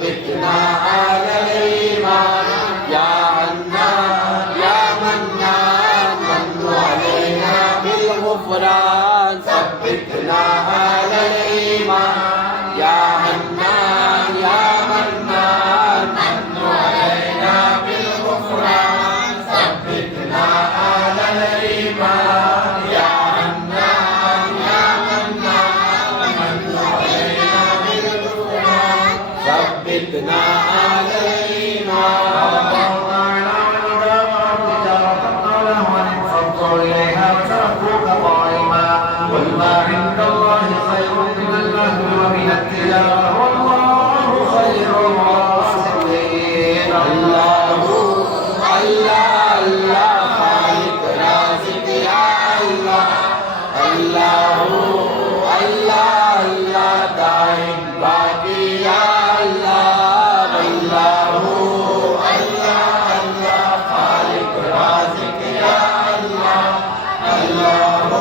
ثبتنا على الإيمان يا حنان يا منان من علينا بالغفران ثبتنا على الإيمان يا حنان يا منان من علينا بالغفران ثبتنا على الإيمان يا حنان يا منان من علينا بالغفران ثبتنا على الإيمان قل ما عند الله خير من اللهو ومن التجارة والله خير الرازقين. الله الله الله خالق رازق يا الله الله الله الله دائم باقي يا الله الله الله الله خالق رازق يا الله الله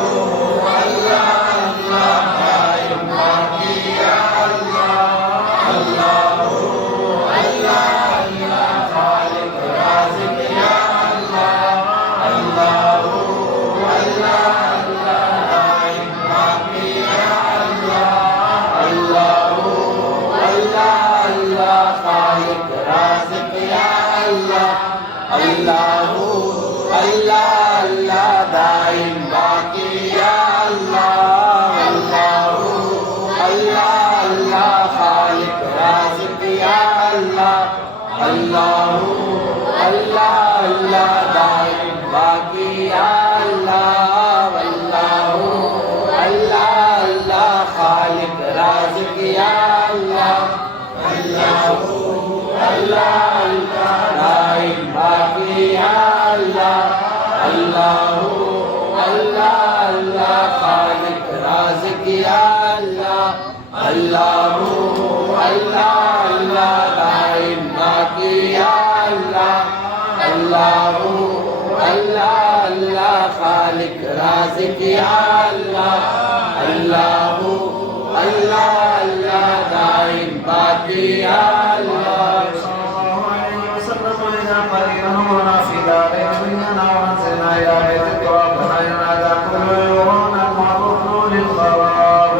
الله الله الله دائم باقي يا الله الله الله الله خالق رازق يا الله الله الله الله دائم باقي يا الله الله الله الله خالق رازق يا الله الله الله الله دائم باقي يا الله الله الله الله خالق رازق يا الله الله الله الله دائم باقي يا الله الله الله الله خالق رازق يا الله الله الله الله دائم باقي يا الله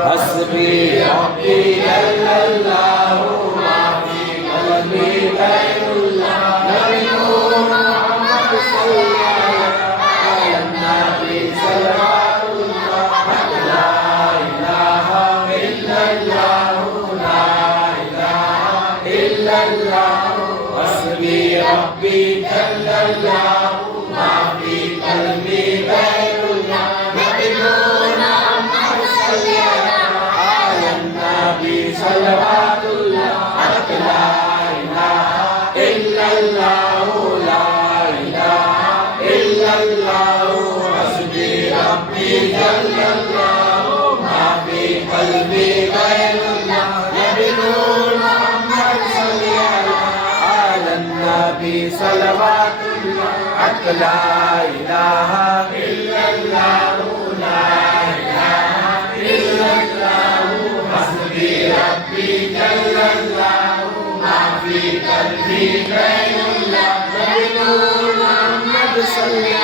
حسبي ربي جل الله ما في قلبي غير الله نبي محمد صلى على النبي صلوات الله لا اله الا الله لا اله الا الله حسبي ربي جل الله ما في قلبي غير الله نبي محمد صلى على النبي صلوات الله لا اله الا الله لا اله الا الله حسبي ربي جل الله ما في قلبي غير الله نبي محمد صلى على النبي صلوات الله لا اله الا الله لا اله الا الله حسبي ربي جل الله ما في قلبي غير الله نبي محمد صلى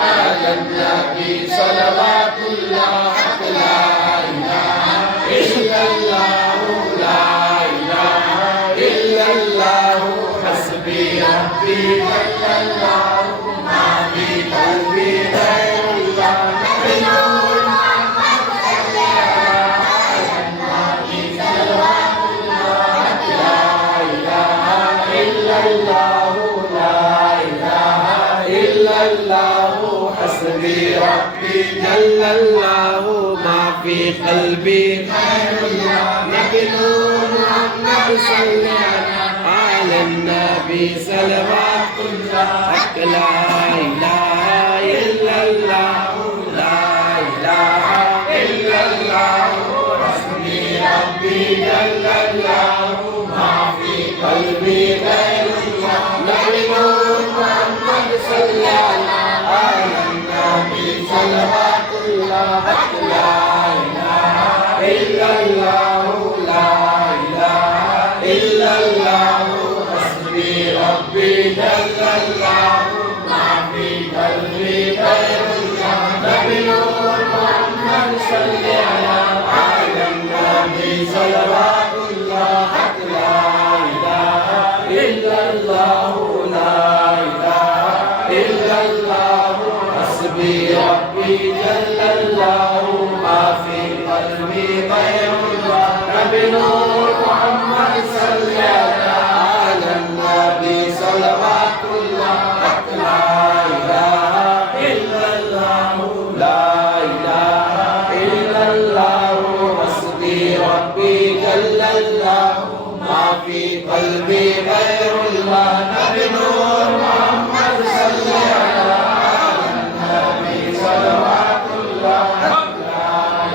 على النبي صلوات الله لا اله الا الله لا اله الا الله حسبي ربي جل الله ما في قلبي غير الله نبي محمد صلى على النبي صلوات الله لا اله الا الله لا اله الا الله حسبي ربي جل الله ما في قلبي غير الله نبي محمد صلى على النبي صلوات الله لا اله الا الله لا اله الا الله حسبي ربي جل الله ما في قلبي غير الله نبي محمد صلى على النبي صلوات الله لا اله الا الله لا اله الا الله ربي جل الله ما في قلبي غير الله نبي نور محمد صل على النبي صلوات الله لا إله إلا الله لا إله إلا الله حسبي ربي جل الله ما في قلبي غير الله نبي نور محمد صل على النبي صلوات الله لا إله إلا الله لا إله إلا الله حسبي ربي جل الله ما في قلبي غير الله نبي نور محمد صل على النبي صلوات الله لا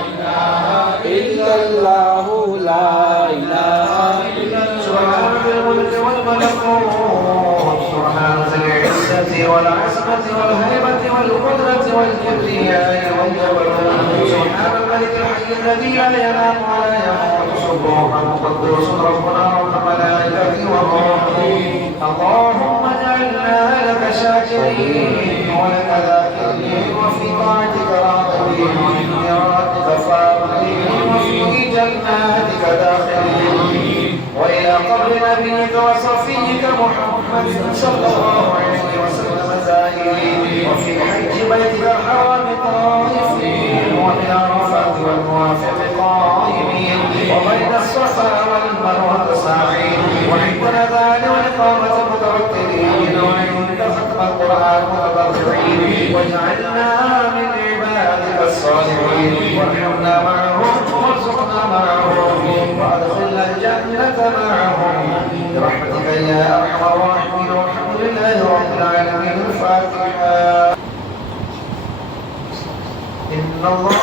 إله إلا الله لا إله إلا سبحان الملك والملكوت سبحان ذي العزة والعصمة والهيبة والقدرة والكبرياء والجبروت سبحان الملك الحي الذي لا ينام ولا يموت سبحان قدوس ربنا رب الملائكة والروح اللهم اجعلنا لك شاكرين ولك ذاكرين وفي طاعتك راغبين وفي مرادك فاضلين وفي جناتك داخلين وإلى قبر نبيك وصفيك محمد صلى الله عليه وسلم زائرين وفي حج بيتك الحرام طائفين ومن عرفات والموافق قائمين وبين الصفا والمروة ساعين وعند الأذان والإقامة متوكلين وعند ختم القرآن متضرعين واجعلنا من عبادك الصالحين وارحمنا معهم وارزقنا معهم وادخلنا الجنة معهم برحمتك يا أرحم الراحمين والحمد لله رب العالمين. الفاتحة. إن الله